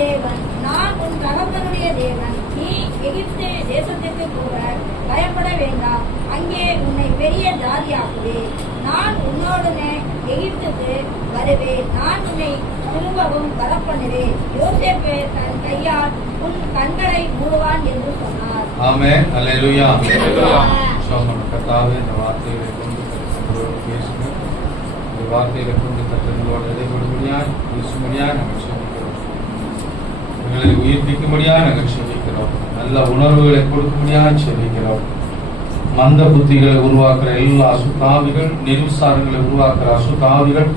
தேவன், நான் உன் தகப்பனுடைய தேவன். நீ எகிப்து தேசத்திற்கு போக பயப்பட வேண்டாம். அங்கே உன்னை பெரிய ஜாதியாக்குவேன். நான் உன்னோடனே எகிப்துக்கு வருவேன். நான் உன்னை திரும்பவும் வரப்பண்ணுவேன். யோசேப்பு தன் கையால் உன் கண்களை மூடுவான் என்று சொன்னார். ஆமென். அல்லேலூயா. கர்த்தாவே, இந்த வார்த்தைகளை கொண்டு பேசுங்க. இந்த வார்த்தைகளை கொண்டு கர்த்தர்களோடு இடைபடும்படியாய் பேசும்படியாய் நாங்கள் சொல்லிக்கிறோம். எங்களை உயிர்ப்பிக்கும்படியாக நாங்கள் சொல்லிக்கிறோம். நல்ல உணர்வுகளை கொடுக்கும்படியாக சொல்லிக்கிறோம். மந்த புத்திகளை உருவாக்குற எல்லா அசுத்தாவிகள், நிர்விசாரங்களை உருவாக்குற அசுத்தாவிகள்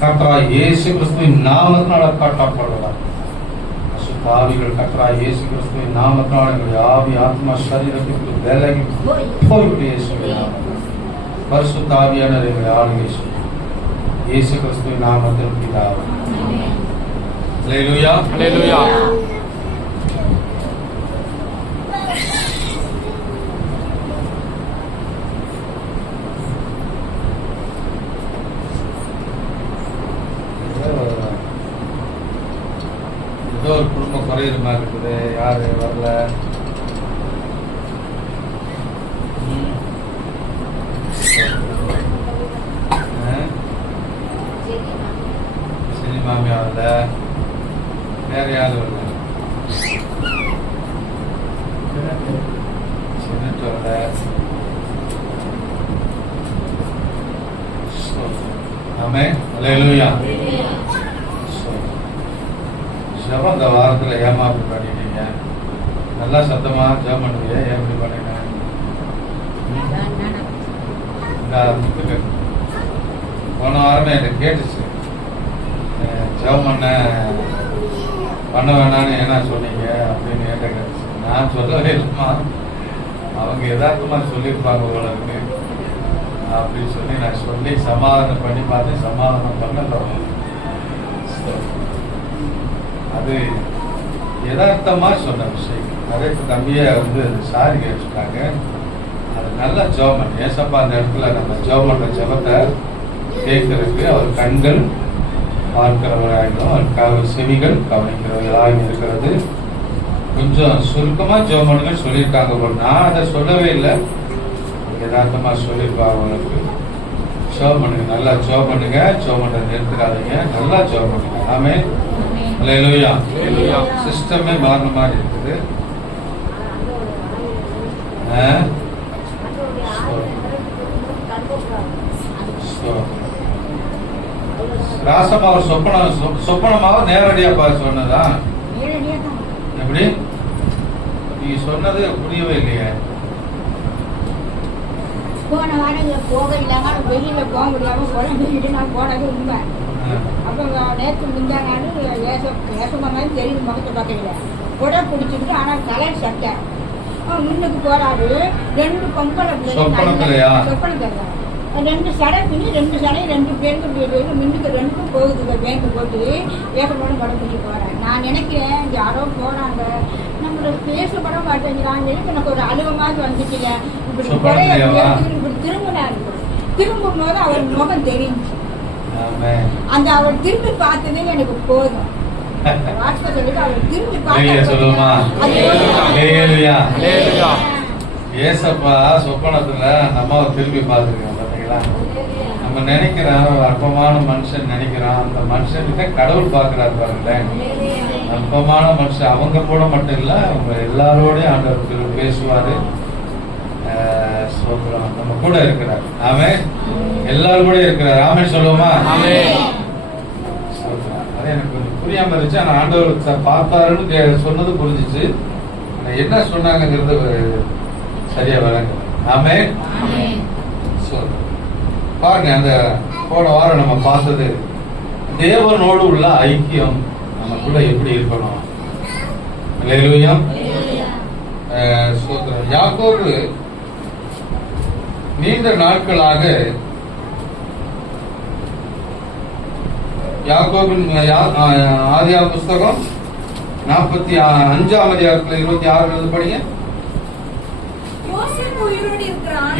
கர்த்தராகிய இயேசு கிறிஸ்துவின் நாமத்தினால் காட்டப்படுவதாக. அசுத்தாவிகள் கர்த்தராகிய இயேசு கிறிஸ்துவின் நாமத்தினால் எங்களுடைய ஆவி, ஆத்மா, சரீரத்திற்கு விலகி போய்விட்டு இயேசுவின் நாமத்தில் பரிசுத்த ஆவியானவர் எங்களை ஆளுகை செய்யும். இயேசு கிறிஸ்துவின் நாமத்தில் பிதாவே. அல்லேலூயா. அல்லேலூயா. ஏதோ ஒரு குடும்ப குறையிற மாதிரி இருக்குது. யாரு வரல? சரி மாமியா வரல. வேற யாரும் வரல. சின்னட்டு வரல. ஆமென். அல்லேலூயா. ஜெபம் இந்த வாரத்துல ஏமா அப்படி பண்ணிட்டீங்க? நல்லா சத்தமா ஜெபம் பண்ணுவீங்க. ஏன் இப்படி பண்ணீங்க? போன வாரமே எனக்கு கேட்டுச்சு. ஜெபம் பண்ண வேணான்னு என்ன சொன்னீங்க அப்படின்னு என்கிட்ட கேட்டுச்சு. நான் சொல்லவே இல்லைம்மா, அவங்க யதார்த்தமா சொல்லியிருப்பாங்க உங்களுக்கு அப்படின்னு சொல்லி நான் சொல்லி சமாதானம் பண்ணி பார்த்தேன். சமாதானம் பண்ணல. அது யதார்த்தமா சொன்ன விஷயம். நிறைய தம்பியை சாரி கேட்டுட்டாங்க. அது நல்லா ஜெபம் பண்ணி ஏசப்பா அந்த இடத்துல நம்ம ஜெபம் பண்ற ஜெபத்தை கேட்கறதுக்கு அவர் கண்கள் பார்க்கிறவராயிடும், அவர் செவிகள் கவனிக்கிறவர்களாக இருக்கிறது. கொஞ்சம் சுருக்கமா ஜெபம் பண்ணுங்கன்னு சொல்லியிருக்காங்க போல. நான் அதை சொல்லவே இல்லை, யதார்த்தமா சொல்லியிருப்பாங்க அவங்களுக்கு. ஜெபம் பண்ணுங்க, நல்லா ஜெபம் பண்ணுங்க. ஜெபம் பண்ற நிறுத்துக்காதீங்க, நல்லா ஜெபம் பண்ணுங்க. ஆமென். அல்லேலூயா. சிஸ்டமே மாறின மாதிரி இருக்குது. ராசமா ஒரு சொப்பனமாக நேரடியா பார்த்து சொன்னதா? எப்படி நீங்க சொன்னது புரியவே இல்லையே. போன வாரம் போக இல்லாம வெளியில போக முடியாம குழந்தைகிட்டு நான் போனது உண்மை. அப்போ நேற்று முந்தாங்க ஏசமாதிரி தெரியுது முகத்தை பார்க்கல. உடை பிடிச்சிக்கிட்டு ஆனால் கலர் சட்டை முன்னுக்கு போறாரு. 2 பொம்பளை சொப்பனம் தர்றாங்க. 2 சடை பின்னி 2 சடை 2 பேருக்கு முன்னுக்கு 2 போகுது. பேங்க் போட்டு ஏசமோட உடை பிடிச்சி போறேன். நான் நினைக்கிறேன் யாரோ போறாங்க, நம்மள பேசப்பட மாட்டேங்கிறாங்க. எனக்கு ஒரு அலுவலமாக வந்துச்சுங்க. இப்படி இப்படி திரும்பினாரு. திரும்பும் போது அவர் முகம் தெரிஞ்சு அந்த அவர் திரும்பி பார்த்தது எனக்கு போதும். ஏசப்பா சொப்பனத்துல நம்ம திரும்பி பார்த்துருக்கோம். பாத்தீங்களா? நம்ம நினைக்கிறான் ஒரு அற்பமான மனுஷன் நினைக்கிறான். அந்த மனுஷன்கிட்ட கடவுள் பாக்குறாரு பாருங்களேன். அற்பமான மனுஷன் அவங்க கூட மட்டும் இல்ல, அவங்க எல்லாரோடையும் ஆண்டவர் பேசுவாரு. நம்ம கூட இருக்கிறார். ஆமென். எல்லாரும் கூட இருக்கிறார். ஆமென் சொல்லுவோமா? அது எனக்கு கொஞ்சம் புரியாம இருந்துச்சு. ஆனா ஆண்டவர் பார்த்தாருன்னு சொன்னது புரிஞ்சிச்சு. என்ன சொன்னாங்கிறது சரியா வழங்க. ஆமென். பாருங்க, அந்த போன வாரம் நம்ம பார்த்தது தேவனோடு உள்ள ஐக்கியம் நமக்குள்ள எப்படி இருக்கணும். அல்லேலூயா. ஸ்தோத்திரம். யாக்கோபு நீண்ட நாட்களாக யாக்கோபின் ஆதியாகம புஸ்தகம் 45ஆம் அதிகாரத்துல 26 படிங்க.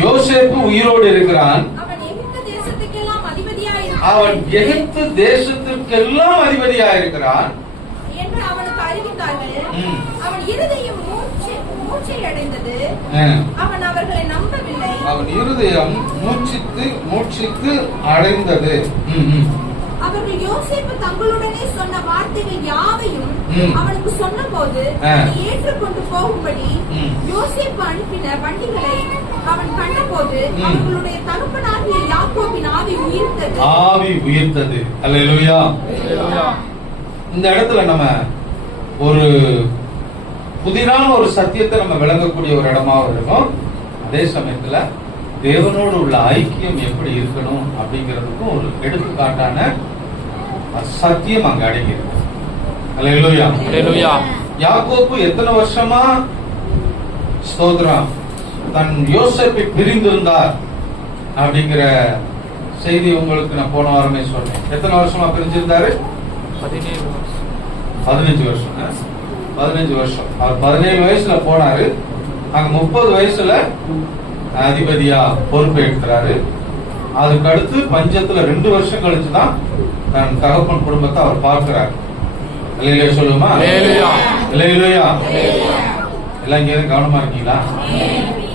யோசேப்பு உயிரோடு இருக்கிறான். அவன் எகிப்து தேசத்திற்கெல்லாம் அதிபதியா இருக்கிறான் அறிவித்தார்கள். அவன் இருதயம் மூர்ச்சை அடைந்தது. அவன் அவர்களை நம்பவில்லை. அவன் இருதயம் மூர்ச்சித்து அடைந்தது. அவர்கள் யோசேப்பு தங்களுடனே சொன்ன வார்த்தைகள் யாவையும் அவனுக்கு சொன்ன போது ஏற்றுக்கொண்டு போகும்படி யோசேப்பு அனுப்பின வண்டிகளை அவன் கண்டபோது அவர்களுடைய தகப்பனாகிய யாக்கோபின் ஆவி உயிர்த்தது. அல்லேலூயா. இந்த இடத்துல நம்ம ஒரு புதிரான ஒரு சத்தியத்தை நம்ம விளங்கக்கூடிய ஒரு இடமாக இருக்கும். அதே சமயத்துல தேவனோடு உள்ள ஐக்கியம் எப்படி இருக்கணும் அப்படிங்கிறதுக்கும் ஒரு எடுத்துக்காட்டான சத்தியம் அங்க அடங்கியிருக்கு. அல்லேலூயா. யாக்கோபு எத்தனை வருஷமா ஸ்தோத்திரம் தன் யோசேப்பை பிரிந்திருந்தார் அப்படிங்கிற செய்தி உங்களுக்கு நான் போன வாரமே சொன்னேன். எத்தனை வருஷமா பிரிஞ்சிருந்தாரு? 15 வருஷம். 15 வருஷம். அவர் 17 வயசுல போனாரு. அங்க 30 வயசுல அதிபதியா பொறுப்பேற்கிறாரு. அதுக்கு அடுத்து பஞ்சத்துல 2 வருஷம் கழிச்சுதான் தன் தகப்பன் குடும்பத்தை அவர் பார்க்கிறார். இல்லையா சொல்லுமா? இல்லையா? எல்லாம் இங்க கவனமா இருக்கீங்களா?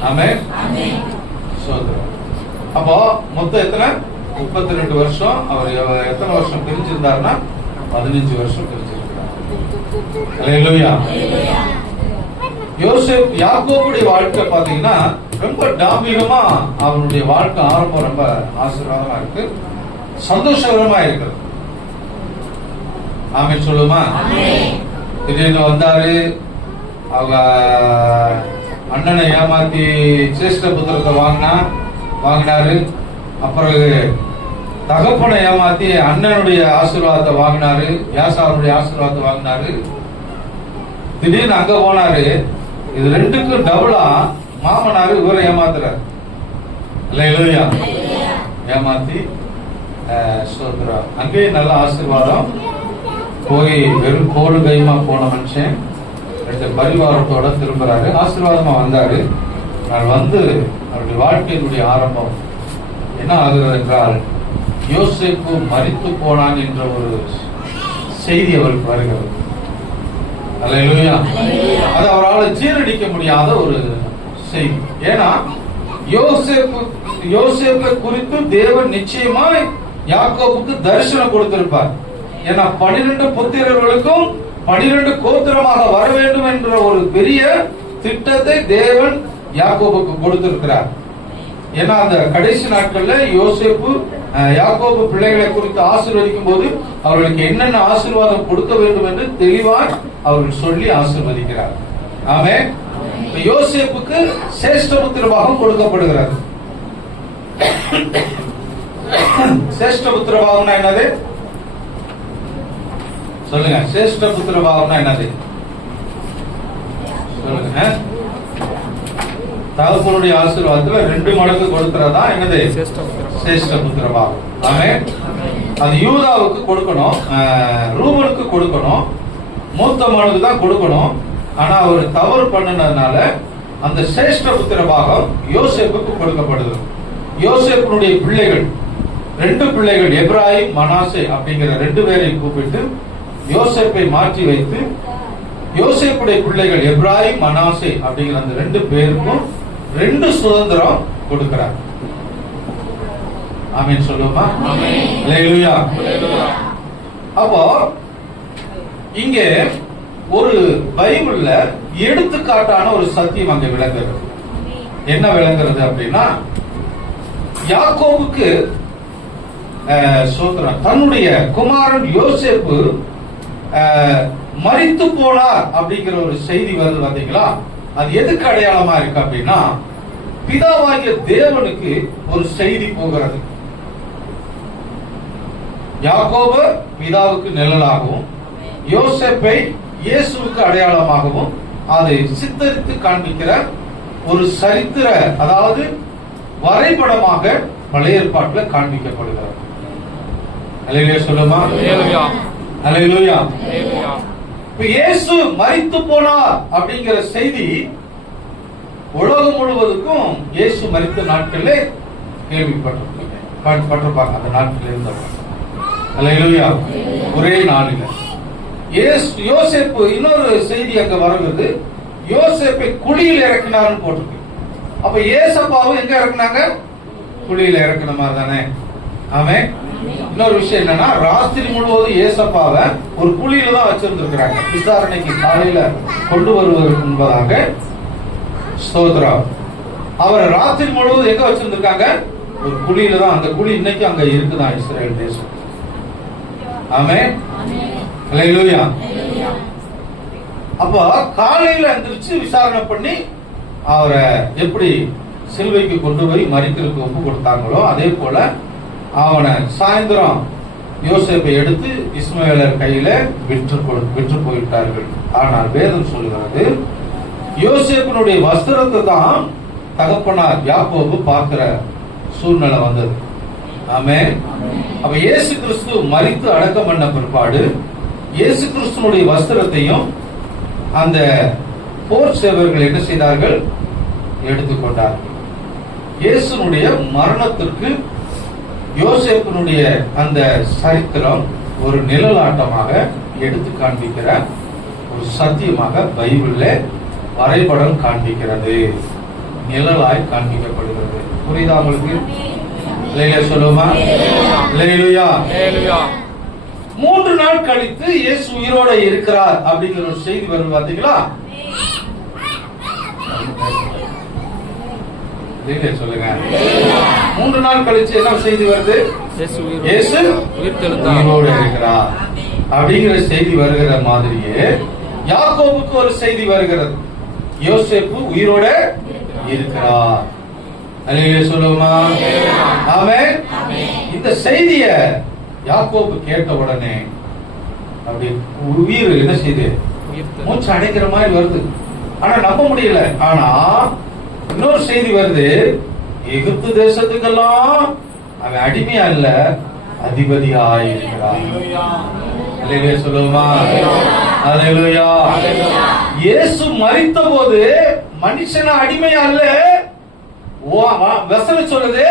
ஆமென். சோதரம். அப்போ மொத்தம் எத்தனை? 32 வருஷம். அவர் எத்தனை வருஷம் பிரிஞ்சிருந்தாருன்னா 15 வருஷம் பிரிஞ்சிருக்கிறார். அல்லேலூயா. யோசேப் யாக்கோபுடைய வாழ்க்கை பாத்தீங்கன்னா ரொம்ப டாம்பிகமா அவனுடைய வாழ்க்கை ஆரம்பம் ரொம்ப ஆசீர்வாதமா இருக்கு, சந்தோஷகரமா இருக்கிறது. ஆமென் சொல்லுமா? திடீர்னு வந்தாரு, அவங்க அண்ணனை ஏமாத்தி சிரேஷ்ட புத்திரத்தை வாங்கினாரு. அப்புறம் தகப்பனை ஏமாத்தி அண்ணனுடைய ஆசீர்வாதத்தை வாங்கினாரு, யாசாவுடைய ஆசீர்வாதத்தை வாங்கினாரு. திடீர்னு அங்க போனாரு. இது ரெண்டுக்கும் டபுளா மாமனாரு இவரை ஏமாத்துறாரு. இல்லையா? ஏமாத்தி சொல்றார். அங்கேயே நல்ல ஆசீர்வாதம். போய் வெறும் கோடு கைமா போன மனுஷன் 2 பரிவாரத்தோட திரும்புறாரு. ஆசீர்வாதமா வந்தாரு. நான் வந்து அவருடைய வாழ்க்கையினுடைய ஆரம்பம் என்ன ஆகுறது என்றால், யோசேப்பு மரித்து போனான் என்ற ஒரு செய்தி அவருக்கு வருகிறது. அல்லேலூயா. அது அவரால் ஜீரணிக்க முடியாத ஒரு செய்தி. ஏன்னா யோசேப்பை குறித்து தேவன் நிச்சயமாய் யாக்கோபுக்கு தரிசனம் கொடுத்திருப்பார். ஏன்னா 12 புத்திரர்களுக்கும் 12 கோத்திரமாக வர வேண்டும் என்ற ஒரு பெரிய திட்டத்தை தேவன் யாக்கோபுக்கு கொடுத்திருக்கிறார். ஏன்னா அந்த கடைசி நாட்கள்ல யாக்கோபு பிள்ளைகளை குறித்து ஆசீர்வதிக்கும் போது அவர்களுக்கு என்னென்ன ஆசீர்வாதம் கொடுக்க வேண்டும் என்று தெளிவாய் அவர்கள் சொல்லி ஆசீர்வதிக்கிறார். ஆமென். யோசேப்புக்கு சேஷ்டபுத்திர பாகம் கொடுக்கப்படுகிறது. சேஷ்டபுத்திர பாகம்னா என்னது சொல்லுங்க? சேஷ்டபுத்திர பாகம்னா என்னது சொல்லுங்க? தகப்பனுடைய ஆசீர்வாதத்துல 2 மடங்கு கொடுக்கிறதா என்னது? சேஷ்டபுத்திர பாகம். ஆமென். அது யூதாவுக்கு கொடுக்கணும், ரூபனுக்கு கொடுக்கணும், மூத்த மகனுக்கு தான் கொடுக்கணும். ஆனா அவர் தவறு பண்ணினதுனால அந்த சேஷ்டபுத்திர பாகம் யோசேப்புக்கு கொடுக்கப்படுது. யோசேப்பினுடைய பிள்ளைகள் 2 பிள்ளைகள் எப்ராயிம் மனாசே அப்படிங்கிற 2 பேரை கூப்பிட்டு யோசேப்பை மாற்றி வைத்து யோசேப்புடைய பிள்ளைகள் எப்ராயிம் மனாசே அப்படிங்கிற அந்த 2 பேருக்கும் 2 சுதந்திரம் கொடுக்கிறார். ஆமென் சொல்லுமா? அல்லேலூயா. அப்போ இங்க ஒரு பைபிள்ல எடுத்துக்காட்டான ஒரு சத்தியம் அங்க விளங்குறது. என்ன விளங்குறது அப்படின்னா, யாக்கோபுக்கு தன்னுடைய குமாரன் யோசேப்பு மரித்து போனார் அப்படிங்கிற ஒரு செய்தி வருது பாத்தீங்களா? அது எதுக்கு அடையாளமா இருக்கு அப்படின்னா, பிதாவாகிய தேவனுக்கு ஒரு செய்தி போகிறது. யாக்கோபு பிதாவுக்கு நிழலாகவும் யோசேப்பை இயேசுவுக்கு அடையாளமாகவும் அதை சித்தரித்து காண்பிக்கிற ஒரு சரித்திர, அதாவது வரைபடமாக பழைய ஏற்பாட்டில் காண்பிக்கப்படுகிறது. அல்லேலூயா சொல்லுமா? அல்லேலூயா. இப்ப இயேசு மரித்து போனார் அப்படிங்கிற செய்தி உலகம் முழுவதுக்கும் இயேசு மரித்த நாட்களே கேள்விப்பட்டிருப்பாங்க. அந்த நாட்கள் இருந்தவங்க. அல்லேலூயா. ஒரே நாளில் யோசேப்பு இன்னொரு செய்தி அங்க வருகிறது, யோசேப்பை குழியில் இறக்கினார்னு போட்டிருக்கு. அப்ப ஏசப்பாவும் எங்க இறக்குனாங்க? குழியில இறக்குன மாதிரி தானே. ஆமென். இன்னொரு விஷயம் என்னன்னா, ராத்திரி முழுவதும் ஏசப்பாவை ஒரு குழியில தான் வச்சிருந்திருக்கிறாங்க, விசாரணைக்கு காலையில கொண்டு வருவதற்கு முன்பதாக. ஸ்தோத்திரம். அவரை ராத்திரி முழுவதும் எங்க வச்சிருந்திருக்காங்க? ஒரு குழியில தான். அந்த குழி இன்னைக்கு அங்க இருக்குதான், இஸ்ரேல் தேசம். ஆமென். ஹல்லேலூயா. அப்ப காலையில எந்திரிச்சு விசாரணை பண்ணி அவரை எப்படி சிலுவைக்கு கொண்டு போய் மரிக்கிறதுக்கு ஒப்பு கொடுத்தாங்களோ, அதே போல அவனை சாயந்தரம் யோசேப்பை எடுத்து இஸ்மவேலர் கையில விற்று போயிட்டார்கள். ஆனால் வேதம் சொல்லுகிறது, யோசேப்பினுடைய வஸ்திரத்தை தான் தகப்பனார் யாக்கோபு பார்க்கிற சூழ்நிலை வந்தது. ஆமென். அப்ப இயேசு கிறிஸ்து மரித்து அடக்கம் பண்ண பிற்பாடு இயேசு கிறிஸ்துனுடைய வஸ்திரத்தையும் அந்த போர் சேவர்கள் என்ன செய்தார்கள்? எடுத்துக்கொண்டார்கள். இயேசுனுடைய மரணத்திற்கு யோசேப்பினுடைய அந்த சரித்திரம் ஒரு நிழலாட்டமாக எடுத்து காண்பிக்கிற ஒரு சத்தியமாக பைபிள்ல வரைபடம் காண்பிக்கிறது, நிழலாய் காண்பிக்கப்படுகிறது. புரியுதா உங்களுக்கு? சொல்லுமா? 3 நாள் கழித்து இயேசு உயிரோட இருக்கிறார் அப்படிங்கிற ஒரு செய்தி வரும். பாத்தீங்களா? சொல்லுங்க. 3 நாள் கழிச்சு என்ன செய்தி வருது? இயேசு உயிரோட இருக்கிறார் அப்படிங்கிற செய்தி வருகிற மாதிரியே யாக்கோபுக்கு ஒரு செய்தி வருகிறது, யோசேப்பு உயிரோட இருக்கிறார். அல்லேலூயா சொல்லுமா? ஆமென். இந்த செய்திய யாக்கோபு கேட்ட உடனே அப்படி உயிர் என்ன செய்து மூச்சு அடைக்கிற மாதிரி வருது. ஆனா நம்ப முடியல. ஆனா இன்னொரு செய்தி வருது, எகிப்து தேசத்துக்கெல்லாம் அவன் அடிமையா இல்ல, அதிபதியா இருக்கிறான். அல்லேலூயா சொல்லுமா? அல்லேலூயா. இயேசு மரித்த போது மனுஷன அடிமையா இல்ல, வசனம் சொல்லுது,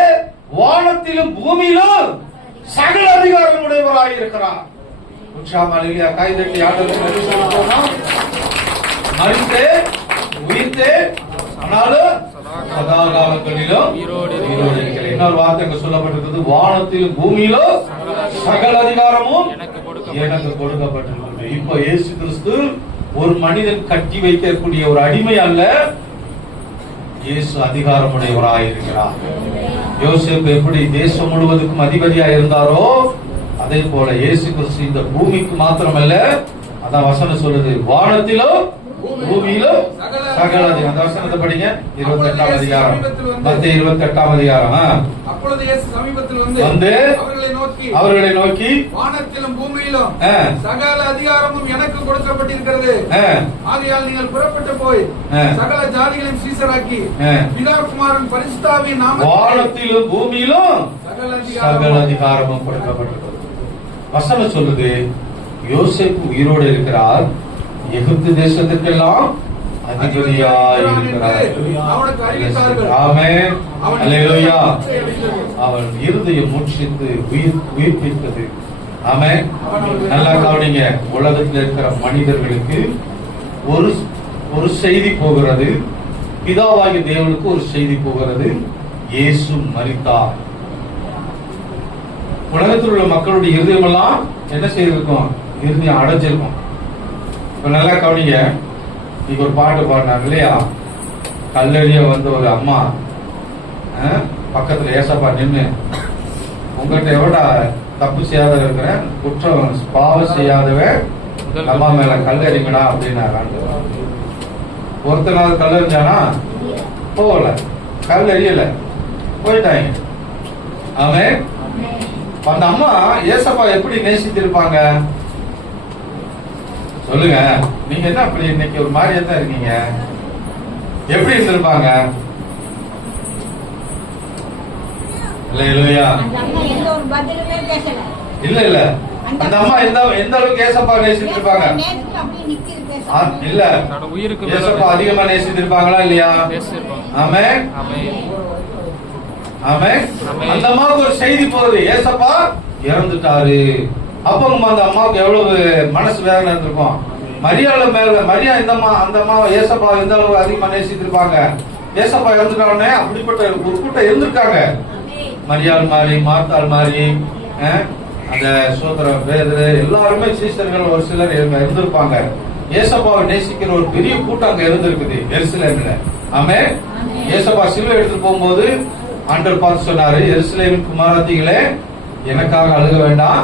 வானத்திலும் பூமியிலும் சகல அதிகாரம் உடையவராய் இருக்கிறார். உற்சாகமா கைதட்டி ஆண்டவருக்கு சொல்லுவோம். மரித்து உயிர்த்து ஆனாலும் சதா காலங்களிலும் உயிரோடு இருக்கிறேன். இன்னொரு வார்த்தை சொல்லப்பட்டிருக்கிறது, வானத்திலும் பூமியிலும் சகல அதிகாரமும் எனக்கு கொடுக்கப்பட்டிருக்கிறது. இப்ப இயேசு கிறிஸ்து ஒரு மனிதன் கட்டி வைக்கக்கூடிய ஒரு அடிமை அல்ல, இயேசு அதிகாரமுடையவராய் இருக்கிறார். யோசேப்பு எப்படி தேசம் முழுவதுக்கும் அதிபதியா இருந்தாரோ, அதே போல இயேசு கிறிஸ்து இந்த பூமிக்கு மாத்திரமல்ல, அதான் வசனம் சொல்லுது, வானத்திலும் பூமியிலும் சகல அதிகாரம். அந்த வசனத்தை படிங்க. 28ஆம் அதிகாரம், மத்தேயு 28ஆம் அதிகாரம். அப்பொழுது இயேசு சமீபத்தில் வந்து அவர்களை நோக்கி வானத்திலும் பூமியிலும் சகல அதிகாரமும் எனக்கு கொடுக்கப்பட்டிருக்கிறது, ஆகையால் நீங்கள் புறப்பட்டு போய் சகல ஜாதிகளையும் சீசராக்கி பிதா குமாரன் பரிசுத்தாவியின் நாமத்தில் வானத்திலும் பூமியிலும் சகல அதிகாரமும் கொடுக்கப்பட்டிருக்கிறது. வசனம் சொல்லுது, யோசேப்பு உயிரோடு இருக்கிறார், எகிப்து தேசத்திற்கெல்லாம் அதிபதியாய் இருக்கிறார். ஆமென். அல்லேலூயா. அவன் இருதயம் மூச்சித்து உயிர்ப்பித்தது. ஆமென். நல்லா கவனிங்க. உலகத்தில் இருக்கிற மனிதர்களுக்கு ஒரு செய்தி போகிறது, பிதாவாகிய தேவனுக்கு ஒரு செய்தி போகிறது, இயேசு மரித்தார். உலகத்தில் உள்ள மக்களுடைய இருதயம் எல்லாம் என்ன செய்திருக்கும்? இருதயம் அடைஞ்சிருக்கும். இப்ப நல்லா கவனிங்க. நீங்க ஒரு பாட்டு பாடினாங்க இல்லையா? கல்லறிய வந்த ஒரு அம்மா பக்கத்துல ஏசப்பா நின்று, உங்ககிட்ட எவ்வளோ தப்பு செய்யாத இருக்கிறேன், குற்றம் பாவம் செய்யாதவன் அம்மா மேல கல்லறிங்கடா அப்படின்னாங்க. ஒருத்தனாவது கல்லறிஞ்சானா? போகல, கல்லறியல, போயிட்டாங்க. ஆமென். அந்த அம்மா ஏசப்பா எப்படி நேசித்திருப்பாங்க சொல்லுங்க. நீங்க என்ன அப்படி இன்னைக்கு ஒரு மாதிரியா தான் இருக்கீங்க? எப்படி இருந்திருப்பாங்க? இல்ல இல்ல அந்த அம்மா எந்த அளவுக்கு ஏசப்பா நேசித்திருப்பாங்க? இல்ல, ஏசப்பா அதிகமா நேசித்திருப்பாங்களா இல்லையா? ஆமென். ஆமென். அந்த அம்மாவுக்கு ஒரு செய்தி போகுது, ஏசப்பா இறந்துட்டாரு. அப்ப அந்த அம்மாவுக்கு எவ்வளவு மனசு வேதனை இருந்திருக்கும். மரியாதை மேல மரியா இந்த அம்மா அந்த அம்மாவை ஏசப்பா எந்த அளவு அதிகமா நேசித்திருப்பாங்க. ஏசப்பா இறந்துட்டானே அப்படிப்பட்ட ஒரு கூட்டம் இருந்திருக்காங்க. மரியாள் மாதிரி, மார்த்தாள் மாதிரி, அந்த சோதரர் பேதரு எல்லாருமே சீசர்கள் ஒரு சிலர் இருந்திருப்பாங்க. ஏசப்பாவை நேசிக்கிற ஒரு பெரிய கூட்டம் அங்க இருந்திருக்குது எருசலேம்ல. ஆமென். ஏசப்பா சிலுவை எடுத்துட்டு போகும்போது ஆண்டவர் பார்த்து சொன்னாரு, எருசலேமின் குமாரத்திகளே, எனக்காக அழுக வேண்டாம்,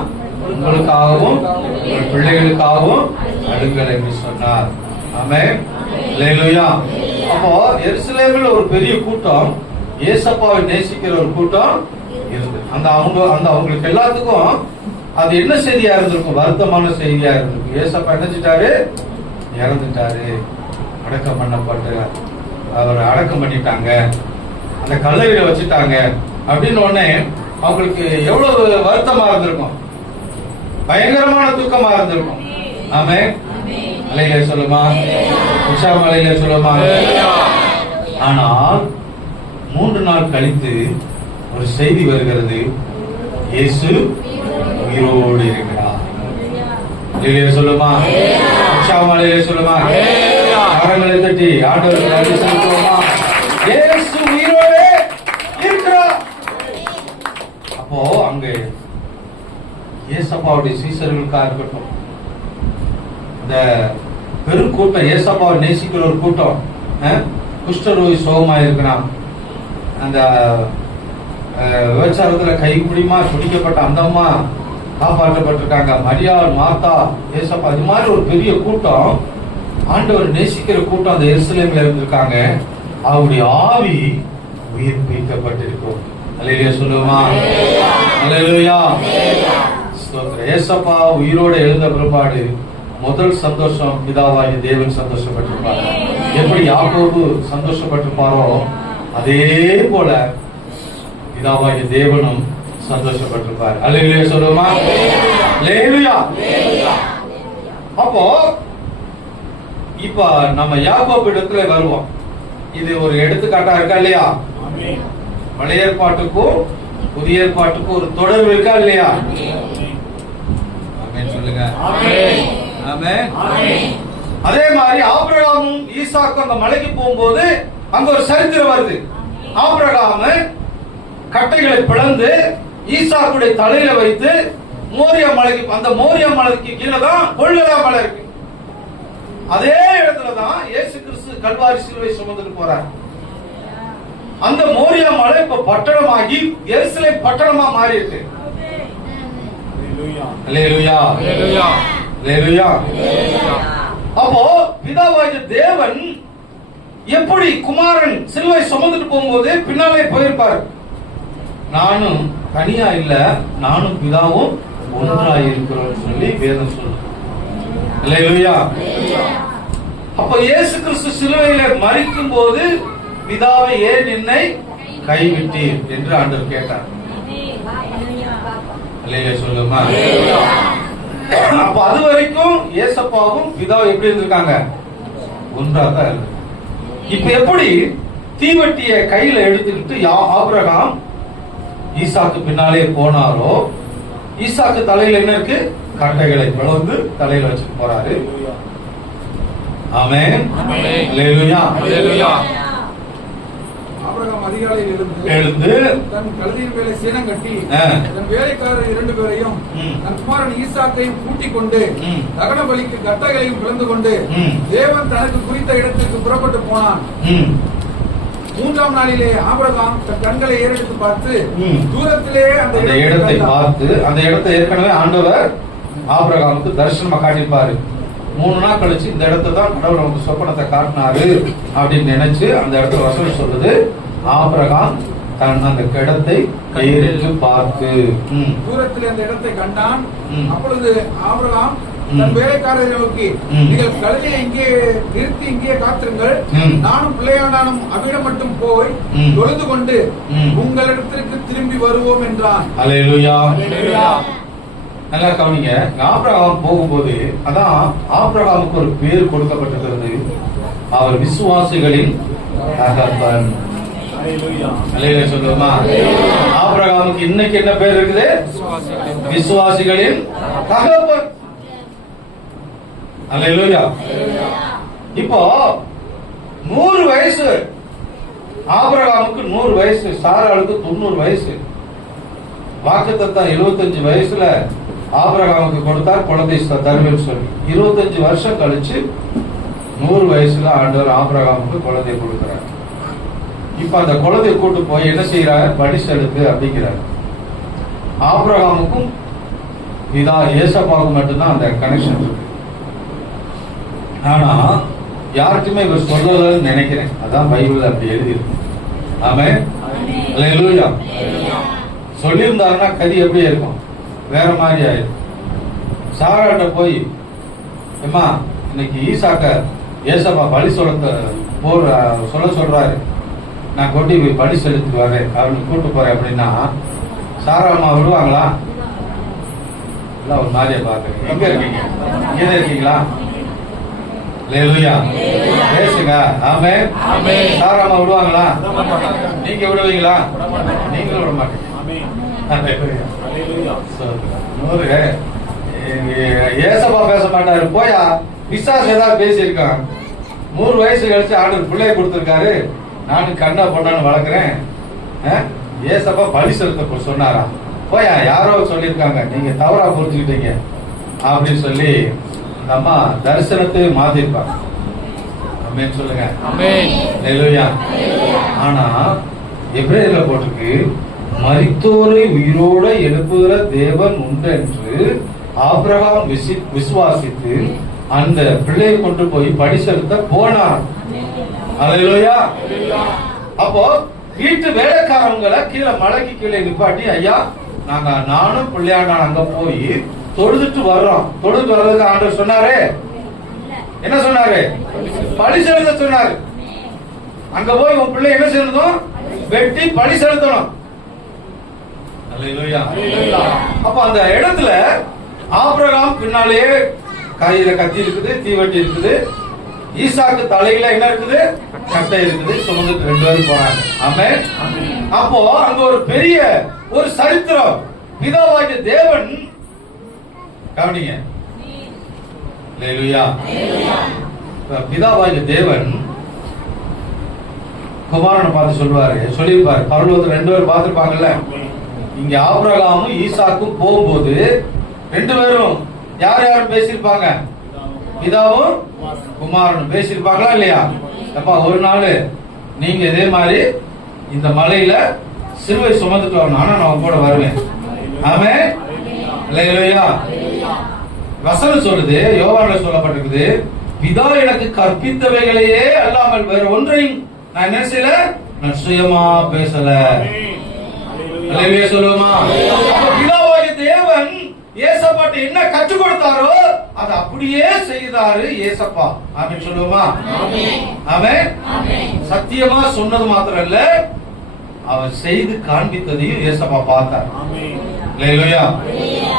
உங்களுக்காகவும் உங்கள் பிள்ளைகளுக்காகவும் அழுங்கள் என்று சொன்னார். ஆமென். அல்லேலூயா. அப்போ எருசலேமில் ஒரு பெரிய கூட்டம், ஏசப்பாவை நேசிக்கிற ஒரு கூட்டம் இருந்து அந்த அவங்களுக்கு எல்லாத்துக்கும் அது என்ன செய்தியா இருந்திருக்கும்? வருத்தமான செய்தியா இருந்திருக்கும். ஏசப்பா நினைச்சிட்டாரு, இறந்துட்டாரு, அடக்கம் பண்ணப்பட்டு அவர் அடக்கம் பண்ணிட்டாங்க, அந்த கல்லறையில வச்சுட்டாங்க அப்படின்னு உடனே அவங்களுக்கு எவ்வளவு வருத்தமா இருந்திருக்கும், பயங்கரமான தூக்கமா இருந்திருக்கும். ஆமே. அலையில சொல்லுமா, உற்சாகம் அலையில சொல்லுமா. ஆனால் 3 நாள் கழித்து ஒரு செய்தி வருகிறது, இயேசு உயிரோடு இருக்கிறார். அலையில சொல்லுமா, உற்சாகம் அலையில சொல்லுமா. கரங்களை தட்டி ஆண்டவருக்கு நன்றி செலுத்துவோமா. இயேசு உயிரோடு இருக்கிறார். அப்போ அங்க ஏசப்பாவுடைய சீசர்களுக்காக இருக்கட்டும், இந்த பெரும் கூட்டம், ஏசப்பாவை நேசிக்கிற ஒரு கூட்டம், குஷ்டரோகி சோகமா இருக்கிறான், அந்த விபச்சாரத்துல கைக்குடிமா துடிக்கப்பட்ட அந்த அம்மா காப்பாற்றப்பட்டிருக்காங்க, மரியாள், மார்த்தா, ஏசப்பா, இது மாதிரி ஒரு பெரிய கூட்டம், ஆண்டவர் நேசிக்கிற கூட்டம் அந்த எருசலேம்ல இருந்திருக்காங்க. அவருடைய ஆவி உயிர்ப்பிக்கப்பட்டிருக்கும். அல்லேலூயா சொல்லுமா. அல்லேலூயா. ஏசப்பா உயிரோட எழுந்த பிற்பாடு முதல் சந்தோஷம் பிதாவாகிய தேவன் சந்தோஷப்பட்டிருப்பார். எப்படி யாக்கோபு சந்தோஷப்பட்டிருப்பாரோ அதே போல பிதாவாகிய தேவனும் சந்தோஷப்பட்டிருப்பார். அல்லேலூயா சொல்லுமா. அல்லேலூயா. அப்போ இப்ப நம்ம யாக்கோபு இடத்துல வருவோம். இது ஒரு எடுத்துக்காட்டா இருக்கா இல்லையா? பழைய ஏற்பாட்டுக்கும் புதிய ஏற்பாட்டுக்கும் ஒரு தொடர்பு இருக்கா இல்லையா? சொல்லுங்க. அதே மாதிரி ஆபிரகாமும் ஈசாக்கும் அந்த மலைக்கு போகும்போது அங்க ஒரு சரித்திரம் வருது. ஆபிரகாம் கட்டைகளை பிளந்து ஈசாக்குடைய தலையில வைத்து மோரியா மலைக்கு, அந்த மோரியா மலைக்கு கீழே தான் கொல்கதா மலை இருக்கு. அதே இடத்துலதான் இயேசு கிறிஸ்து கல்வாரி சிலுவை சுமந்துட்டு போறார். அந்த மோரியா மலை இப்ப பட்டணமாகி எருசலேம் பட்டணமா மாறி இருக்கு. அல்லேலூயா. அல்லேலூயா. அப்போ பிதாவாகிய தேவன் எப்படி குமாரன் சிலுவை சுமந்துட்டு போகும்போது பின்னாலே போயிருப்பார். நானும் தனியா இல்ல, நானும் பிதாவும் ஒன்றாய் இருக்கிறோம் சொல்லி வேதம் சொல்லுது. அல்லேலூயா. அப்ப இயேசு கிறிஸ்து சிலுவையில மரிக்கும் போது பிதாவை ஏன் என்னை கைவிட்டீர் என்று ஆண்டவர் கேட்டார். அல்லேலூயா சொல்லுமா. அப்ப அது வரைக்கும் ஏசப்பாவும் பிதாவும் எப்படி இருந்திருக்காங்க? ஒன்றாக இருக்கு. இப்ப எப்படி தீவட்டிய கையில எடுத்துக்கிட்டு ஆபிரகாம் ஈசாக்கு பின்னாலே போனாரோ, ஈசாக்கு தலையில என்ன இருக்கு? கட்டைகளை பிளந்து தலையில வச்சுட்டு போறாரு. ஆமென். அல்லேலூயா. அல்லேலூயா. ஆபிரகாம் அதிகாலையில் எழுந்து தன் கழுதையின் மேலே சீனம் கட்டி தன் வேலைக்காரர் 2 பேரையும் தன் குமாரன் ஈசாக்கையும் கூட்டிக் கொண்டு தகன பலிக்கு கட்டைகளையும் பிளந்து கொண்டு தேவன் தனக்கு குறித்த இடத்திற்கு புறப்பட்டு போனான். 3ஆம் நாளிலே ஆபிரகாம் தன் கண்களை ஏறெடுத்து பார்த்து தூரத்திலே அந்த இடத்தை பார்த்து, அந்த இடத்தை ஏற்கனவே ஆண்டவர் ஆபிரகாமுக்கு தரிசனமா காட்டியிருப்பாரு. 3 நாள் கழிச்சு இந்த இடத்தை தான் கடவுள் நமக்கு சொப்பனத்தை காட்டினாரு அப்படின்னு நினைச்சு அந்த இடத்துல வசனம் சொல்லுது, ஆபிரகாம் தன் அந்த இடத்தை கையெழுத்து பார்த்து தூரத்தில் அந்த இடத்தை கண்டான். அப்பொழுது ஆபிரகாம் தன் வேலைக்காரரை நோக்கி, நீங்கள் கழுதையை இங்கே நிறுத்தி இங்கே காத்திருங்கள், நானும் பிள்ளையாண்டானும் அவ்விடம் மட்டும் போய் தொழுது கொண்டு உங்களிடத்திற்கு திரும்பி வருவோம் என்றான். அல்லேலூயா. நல்லா கவனிங்க. ஆபிரகாம் போகும்போது அதான் ஆபிரகாமுக்கு ஒரு பேர் கொடுக்கப்பட்டிருக்கிறது, அவர் விசுவாசிகளின் தகப்பன். அல்லேலூயா சொல்லுவோமா? ஆபிரகாமுக்கு இன்னைக்கு என்ன பேர் இருக்குது? விசுவாசிகளின் தகப்பன். அல்லேலூயா. இப்போ 100 வயசு ஆபிரகாமுக்கு, 100 வயசு சாராளுக்கு 90 வயசு. வாக்குத்தத்தம் 75 வயசுல ஆபிரகாமுக்கு கொடுத்தார், குழந்தை தருவேன்னு சொல்லி. 25 வருஷம் கழிச்சு 100 வயசுல ஆண்டவர் ஆபிரகாமுக்கு குழந்தை கொடுக்கிறார். இப்ப அந்த குழந்தையை கூட்டு போய் என்ன செய்யறாரு? படி செலுத்து அப்படிங்கிறார். ஆபிரகாமுக்கும் இதா ஏசப்பாவுக்கும் மட்டும்தான் அந்த கனெக்ஷன் இருக்கு. ஆனா யாருக்குமே இவர் சொல்லலன்னு நினைக்கிறேன். அதான் பைபிள் அப்படி எழுதியிருக்கு. ஆமென். அல்லேலூயா. சொல்லியிருந்தாருன்னா கதி எப்படி இருக்கும்? வேற மாதிரி ஆயிடும். சாராட்ட போய் ஏமா இன்னைக்கு ஈசாக்க ஏசப்பா பலி சொல்ல சொல்றாரு, நான் கொண்டு போய் பலி செலுத்திட்டு வரேன், அவனுக்கு கூட்டு போறேன் அப்படின்னா சாரா அம்மா விடுவாங்களா? ஒரு மாதிரியா பாக்குறீங்க. எங்க இருக்கீங்க? இங்க இருக்கீங்களா? அல்லேலூயா. பேசுங்க. ஆமென். சாரா அம்மா விடுவாங்களா? நீங்க விடுவீங்களா? நீங்களும் விட மாட்டீங்க. ஏசப்பா பேச மாட்டாரு. போயா பிசாசு ஏதாவது பேசியிருக்கான். 100 வயசு கழிச்சு ஆண்டவர் பிள்ளைய கொடுத்திருக்காரு, நானும் கண்ணா பொண்ணான்னு வளர்க்கிறேன். ஏசப்பா பலி செலுத்த சொன்னாரா? போயா யாரோ சொல்லியிருக்காங்க, நீங்க தவறா புரிஞ்சுக்கிட்டீங்க அப்படின்னு சொல்லி அந்த அம்மா தரிசனத்தை மாத்திருப்பாங்க. ஆமென் சொல்லுங்க. அல்லேலூயா. ஆனா எபிரேயர்ல போட்டிருக்கு, மரித்தோரை உயிரோட எழுப்புகிற தேவன் உண்டு என்று ஆபிரகாம் விசுவாசித்து அந்த பிள்ளையை கொண்டு போய் படி செலுத்த போனார். அல்லேலூயா. அப்போ வீட்டு வேலைக்காரங்களை கீழே மலைக்கு கீழே நிப்பாட்டி, ஐயா நானும் பிள்ளையாண்டா அங்க போய் தொழுதுட்டு வர்றோம். தொழுதுட்டு வர்றதுக்கு ஆண்டவர் சொன்னாரு, என்ன சொன்னாரு? பலி செலுத்த சொன்னாரு. அங்க போய் உன் பிள்ளை என்ன செய்யணும்? வெட்டி பலி செலுத்தணும். அல்லேலூயா. அப்ப அந்த இடத்துல ஆபிரகாம் பின்னாலே கையில கத்தி இருக்குது, தீவட்டி இருக்குது, ஈசாக்கு தலையில என்ன இருக்குது? கட்டை இருக்குது. சுமந்துட்டு 2 பேரும் போறாங்க. ஆமென். அப்போ அங்க ஒரு பெரிய ஒரு சரித்திரம். பிதாவாகிய தேவன், கவனிங்க, அல்லேலூயா, பிதாவாகிய தேவன் குமாரனை பார்த்து சொல்லியிருப்பாரு. பரலோகத்துல 2 பேரும் பார்த்திருப்பாங்கல்ல. இங்க ஆபிரகாமும் ஈசாக்கும் போகும்போது 2 பேரும் யாரும் பேசியிருப்பாங்க? பிதாவும் குமாரனும் பேசியிருப்பாங்களா இல்லையா? அப்பா ஒரு நாள் நீங்க இதே மாதிரி இந்த மலையில சிலுவை சுமந்துட்டு வரணும், ஆனா நான் கூட வருவேன். ஆமென். அல்லேலூயா. வசனம் சொல்லுது, யோவான்ல சொல்லப்பட்டிருக்குது, பிதா எனக்கு கற்பித்தவைகளையே அல்லாமல் வேற ஒன்றையும் நான் என்ன செய்யல, நான் சுயமா பேசல. அல்லேலூயா சொல்லுமா? பிதாவாகிய தேவன் ஏசப்பாட்ட என்ன கற்றுக் கொடுத்தாரோ அதை அப்படியே செய்தாரு ஏசப்பா. ஆமென் சொல்லுமா? ஆமென். சத்தியமா சொன்னது மாத்திரம் இல்ல, அவர் செய்து காண்பித்ததையும் ஏசப்பா பார்த்தார். அல்லேலூயா.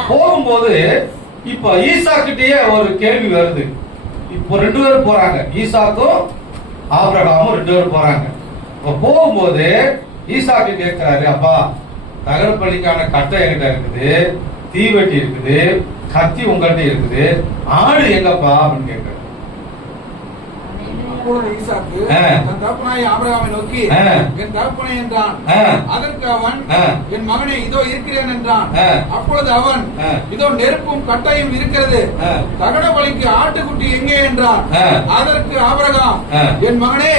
போகும்போது இப்ப ஈசாக்கிட்டே ஒரு கேள்வி வருது. இப்போ 2 பேரும் போறாங்க, ஈசாக்கும் ஆபிரகாமும் 2 பேரும் போறாங்க. போகும்போது ஈசாக்கு கேட்கிறாரு, அப்பா தகரப்பள்ளிக்கான கட்டை என்கிட்ட இருக்குது, தீவெட்டி இருக்குது, கத்தி உங்கள்கிட்ட இருக்குது, ஆடு எங்கப்பா அப்படின்னு கேட்கிறாரு. ஈசாக்கு தன் தகப்பனாகிய ஆபிரகாமை நோக்கி, என் தகப்பனே என்றான். அதற்கு அவன், என் மகனே இதோ இருக்கிறேன் என்றான். அப்பொழுது அவன், இதோ நெருப்பும் கட்டையும் இருக்கிறது, தகன பலிக்கு ஆட்டுக்குட்டி எங்கே என்றான். அதற்கு ஆபிரகாம், என் மகனே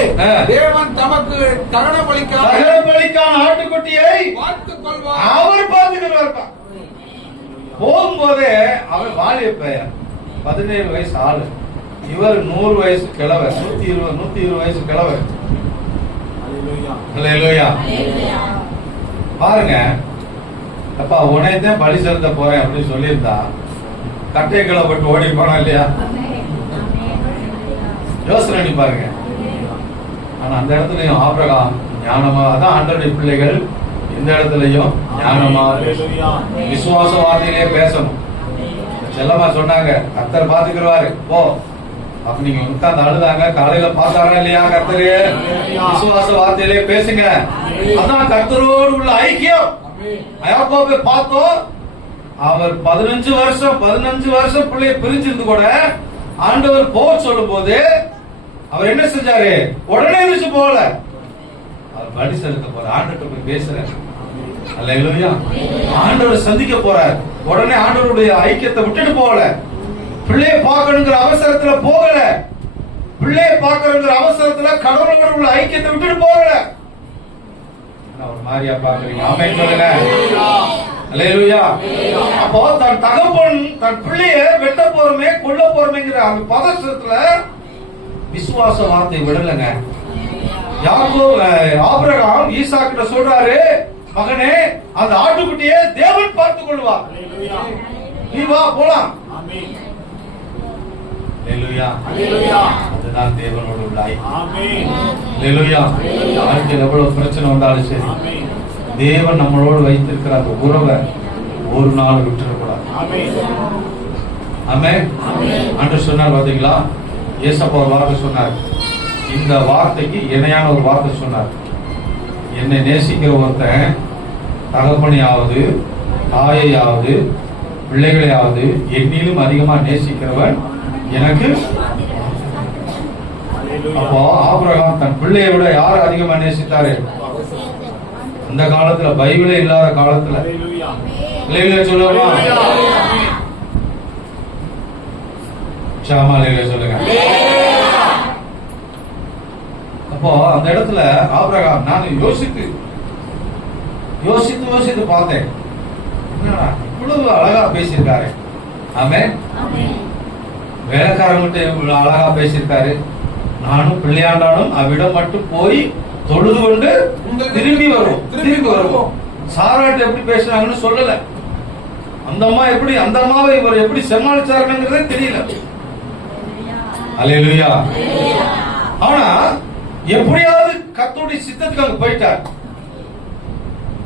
தேவன் தமக்கு தகன பலிக்கான ஆட்டுக்குட்டியை பார்த்துக் கொள்வார், அவர் பார்த்துக்கிறார். போகும்போதே அவர் வாலிய பெயர் 17 வயசு ஆளு, இவர் 100 வயசு கிழவர், 120 வயசு கிழவர். அல்லேலூயா. பாருங்க, அப்பா உனையதான் பலி செலுத்த போறேன் அப்படின்னு சொல்லியிருந்தா கட்டையை கிளப்பட்டு ஓடி போனா இல்லையா? யோசனை பண்ணி பாருங்க. ஆனா அந்த இடத்துலயும் ஆபிரகாம் ஞானமா, அதான் ஆண்டவருடைய பிள்ளைகள் இந்த இடத்துலயும் ஞானமா விசுவாச வார்த்தையிலே பேசணும். செல்லமா சொன்னாங்க, கர்த்தர் பாத்துக்கிறாரு, போ அப்ப நீங்க உட்கார்ந்து அழுதாங்க, காலையில பார்த்தாங்க இல்லையா கர்த்தரு? விசுவாச வார்த்தையிலே பேசுங்க. அதான் கர்த்தரோடு உள்ள ஐக்கியம். யாக்கோபை பார்த்தோம், அவர் 15 வருஷம் பிள்ளைய பிரிஞ்சிருந்து கூட ஆண்டவர் போக சொல்லும் போது அவர் என்ன செஞ்சாரு? உடனே இருந்துச்சு போல, அவர் பலி செலுத்த போற ஆண்டவர்கிட்ட போய் பேசுறாரு. அல்லேலூயா. ஆண்டவர் சந்திக்க போறார். உடனே ஆண்டவருடைய ஐக்கியத்தை விட்டுட்டு போகல. பிள்ளைய பார்க்கணுங்கிற அவசரத்துல போகல. பிள்ளைய பார்க்கணுங்கிற அவசரத்துல கடவுளோடு உள்ள ஐக்கியத்தை விட்டுட்டு போகல. ஒரு மாதிரியா பாக்குறீங்க? ஆமென் சொல்லுங்க. அல்லேலூயா. அப்போ தன் தகப்பன் தன் பிள்ளைய வெட்ட போறமே கொல்ல போறமேங்கிற அந்த பதற்றத்துல விசுவாச வார்த்தை விடலங்க. ஆபிரகாம் ஈசாக்கிட்ட சொல்றாரு, மகனே அந்த ஆட்டுக்குட்டியை தேவன் பார்த்துக் கொள்வார், நீ வா போலாம். அதுதான் தேவனோட உள்ள வாழ்க்கையில் எவ்வளவு பிரச்சனை வந்தாலும் சரி, தேவன் நம்மளோடு வைத்திருக்கிற அந்த உறவை ஒரு நாள் விட்டுறக்கூடாது. ஆமென். ஆண்டவர் சொன்னார் பாத்தீங்களா? ஏசப்பா ஒரு வார்த்தை சொன்னார். இந்த வார்த்தைக்கு இணையான ஒரு வார்த்தை சொன்னார். என்னை நேசிக்கிற ஒருத்தன் தகப்பனையாவது தாயையாவது பிள்ளைகளையாவது என்னிலும் அதிகமா நேசிக்கிறவன் எனக்கு. அப்போ ஆபிரகாம் தன் பிள்ளையை விட யார் அதிகமா நேசித்தாரு? அந்த காலத்துல, பைபிளே இல்லாத காலத்துல. சொல்லுவா சொல்லுங்க. அப்போ அந்த இடத்துல ஆபிரகாம், நான் யோசித்து பார்த்தேன், என்னடா இவ்வளவு அழகா பேசியிருக்காரு. ஆமென். வேலைக்காரங்கிட்ட இவ்வளவு அழகா பேசியிருக்காரு. நானும் பிள்ளையாண்டானும் அவ்விடம் மட்டும் போய் தொழுது கொண்டு திரும்பி வருவோம். சாராட்டு எப்படி பேசுறாங்கன்னு சொல்லல. அந்த அம்மாவை இவர் எப்படி சமாளிச்சாருங்கிறதே தெரியல. அல்லேலூயா. ஆனா எப்படியாவது கர்த்தருடைய சித்தத்துக்கு அங்க போயிட்டார்.